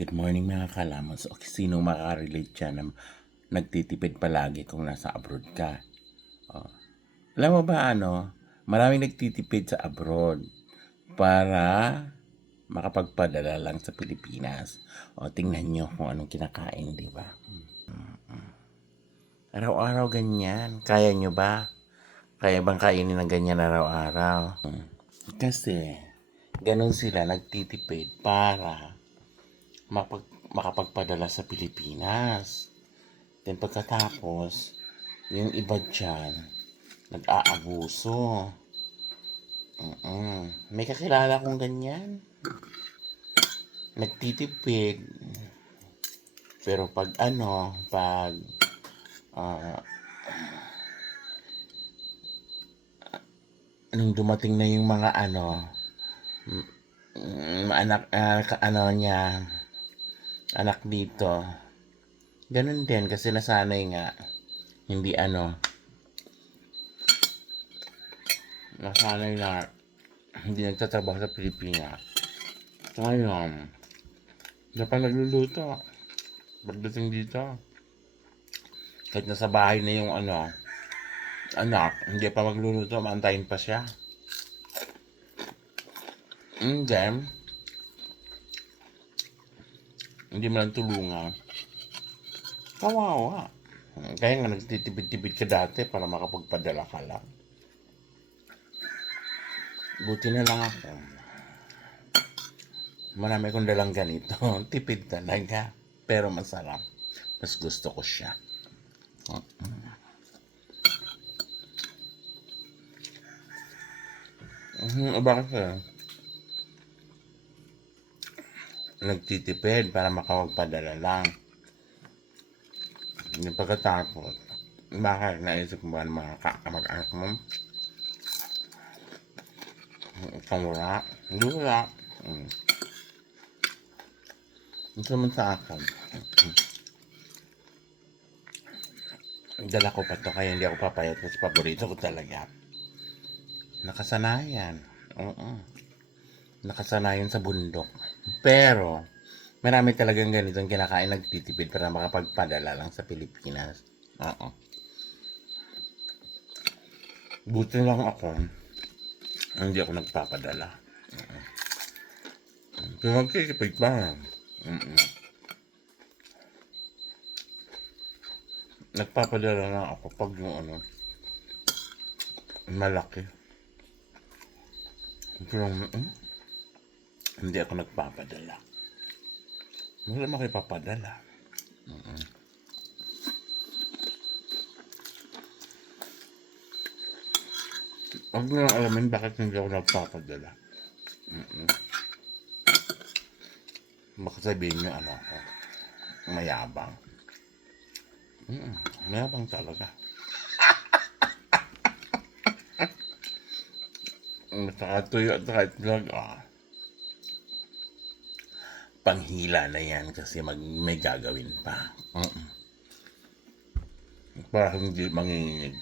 Good morning mga kalamos. O sino makarelate dyan na nagtitipid palagi kung nasa abroad ka? O, alam mo ba maraming nagtitipid sa abroad para makapagpadala lang sa Pilipinas. O tingnan nyo kung anong kinakain, di ba? Araw-araw ganyan. Kaya nyo ba? Kaya bang kainin ng ganyan araw-araw? Kasi ganun sila nagtitipid para makapagpadala sa Pilipinas. Then pagkatapos, yung iba dyan, nag-aabuso. May kakilala kong ganyan. Nagtitipid. Pero pag nung dumating na yung mga anak dito, ganun din kasi nasanay nga hindi nasanay na hindi nagtatrabaho sa Pilipinas. So ngayon, na pa nagluluto pagdating dito, kahit nasa bahay na yung anak, hindi pa magluluto, maantayin pa siya. And then hindi mo lang tulungan, kawawa. Kaya nga nagtitipid-tipid ka dati para makapagpadala ka lang. Buti na lang ako, marami akong dalang ganito. Tipid talaga, pero masarap. Mas gusto ko siya. Bakit nagtitipid para makapagpadala lang? Yung pagkatapos, bakit naisip mo ba ng mga kamag-anak mo? Ikaw wala? Hindi wala. Ito naman sa akin. Dala ko pa to, kaya hindi ako papayat kasi paborito ko talaga. Nakasanayan. Nakasanayan sa bundok. Pero marami talagang ganitong kinakain, nagtitipid para makapagpadala lang sa Pilipinas. Buti lang ako, hindi ako nagpapadala. Pero nagtitipid pa. Nagpapadala lang ako pag yung malaki. Pero hindi ako nagpapadala. Wala makipapadala. Huwag nyo lang alamin bakit hindi ako nagpapadala. Baka sabihin nyo ako, mayabang. Mayabang talaga. Saka tuyo at saka itlog, panghila na yan kasi may gagawin pa. Para hindi manginginig.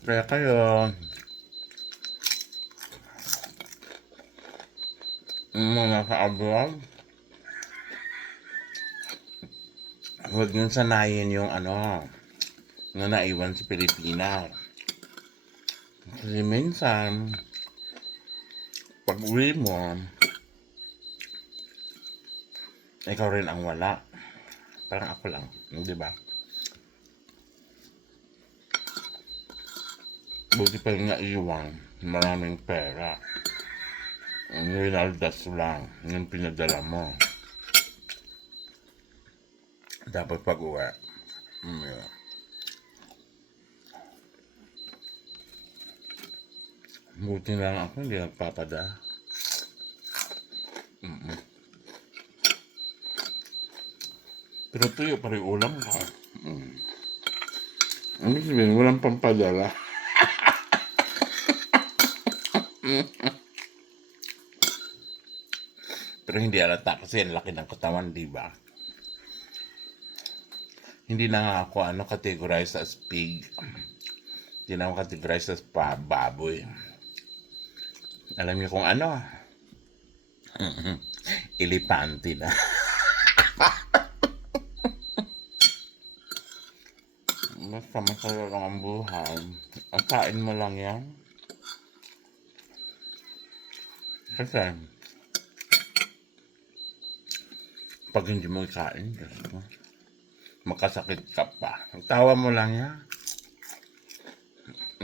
Kaya kayo, mga ka-abroad, huwag nyo sanayin yung na naiwan sa Pilipinas. Kasi minsan, pag uwi mo, ikaw rin ang wala. Parang ako lang, di ba? Buti pa rin naiwan, maraming pera. Rinaldas lang, yung pinadala mo. Dapat pag-uwi. Buti na lang ako, hindi nagpapadala. Pero tuyo pa rin ulam ka. Ano sabihin, walang pampadala. Pero hindi alata kasi ang laki ng katawan, di ba? Hindi na nga ako categorized as pig. Hindi na ako categorized as baboy. Alam niyo kung Elepante na. Basta masaya lang ang buhay. Ang kain mo lang yan. Kasi, pag hindi mo ikain, Diyos ko, makasakit ka pa. Tawa mo lang yan.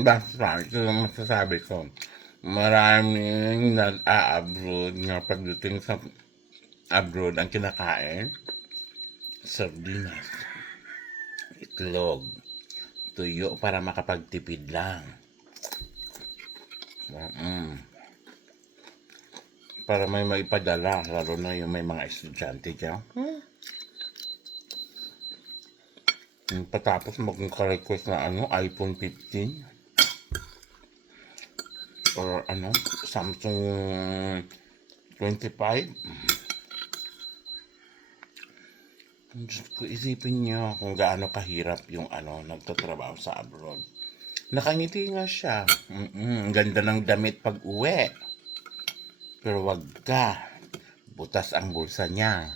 Basta, ito lang masasabi ko. Maraming nag-a-abroad nga pagdating sa abroad ang kinakain. Sardinas, itlog, tuyo para makapagtipid lang. Para may maipadala, lalo na yung may mga estudyante dyan. Patapos magka-request na iPhone 15 or Samsung 25. Diyos ko, isipin niyo kung gaano kahirap yung nagtatrabaho sa abroad. Nakangiti nga siya. Ang ganda ng damit pag uwi. Pero wag ka. Butas ang bulsa niya.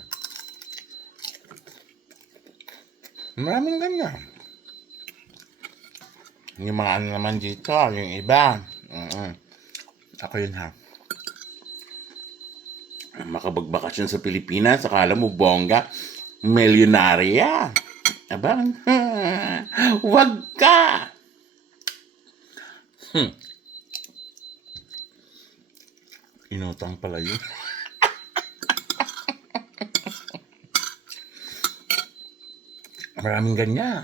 Maraming ganyan. Yung mga naman dito, yung iba. Ako yun ha. Makapagbakasyon sa Pilipinas, akala mo bongga, milyonarya. Abang, wag ka. Inutang pala yun. Maraming ganyan.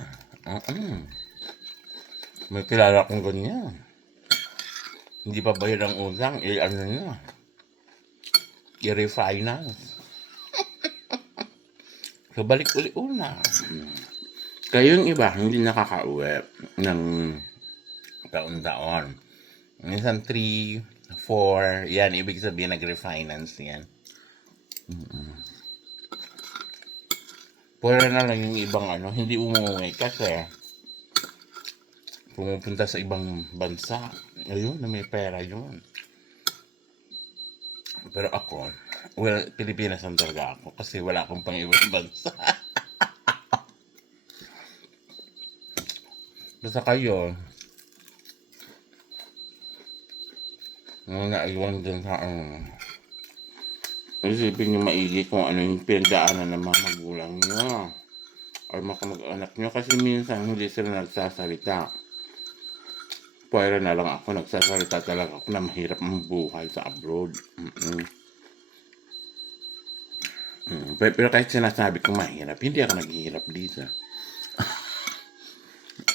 May kilala kong ganyan. Hindi pa bayad ang utang, niya. I-refinance. So, balik uli una. Kayong iba, hindi nakaka-uwi ng taon-taon. Minsan 3, 4, yan, ibig sabihin nag-refinance yan. Pwede na lang yung ibang hindi umuwi kasi pumupunta sa ibang bansa. Ayun, na may pera yun. Pero ako, Pilipinas ang talaga ako kasi wala akong pang ibang bansa. Basta kayo, naiwan dun sa isipin nyo maigi kung ano yung pinagdaanan ng mga magulang nyo or mag-anak nyo kasi minsan hindi sila nagsasalita. Pwede na lang ako nagsasalita talaga ako na mahirap ang buhay sa abroad. Pero kahit sinasabi ko mahirap, hindi ako naghihirap dito.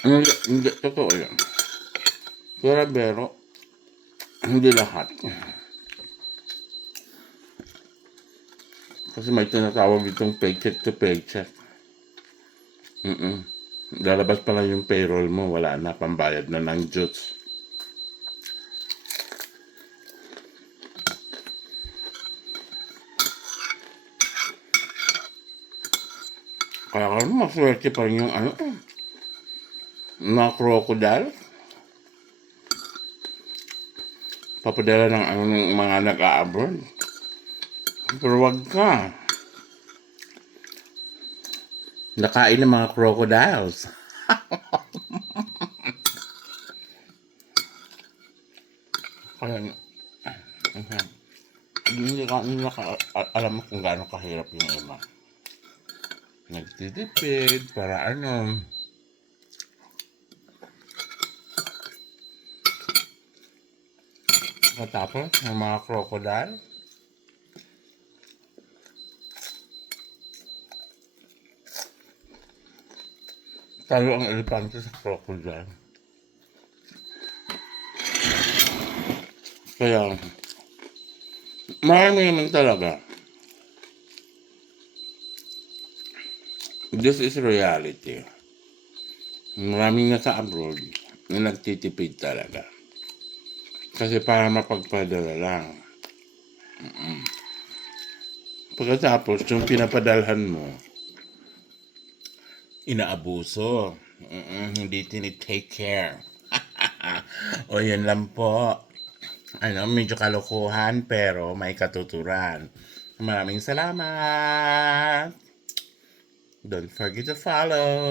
Hindi, totoo yun. Pero, hindi lahat. Kasi may tinatawag itong paycheck to paycheck. Lalabas pala yung payroll mo, wala na, pambayad na ng Diyos. Kaya maswerte pa rin yung mga crocodile. Papadala ng mga nag-a-abroad. Pero wag ka. Nakain ng mga crocodiles. Kaya, hindi ka alam mo kung gaano kahirap yung iba. Nagtitipid para matapos ng mga crocodile. Talo ang elepante sa crocodile. Kaya, marami naman talaga. This is reality. Maraming nasa abroad na nagtitipid talaga. Kasi para mapagpadala lang. Pagkatapos, yung pinapadalhan mo, inaabuso. Hindi tinitake care. O yan lang po. Medyo kalokohan pero may katuturan. Maraming salamat! Don't forget to follow!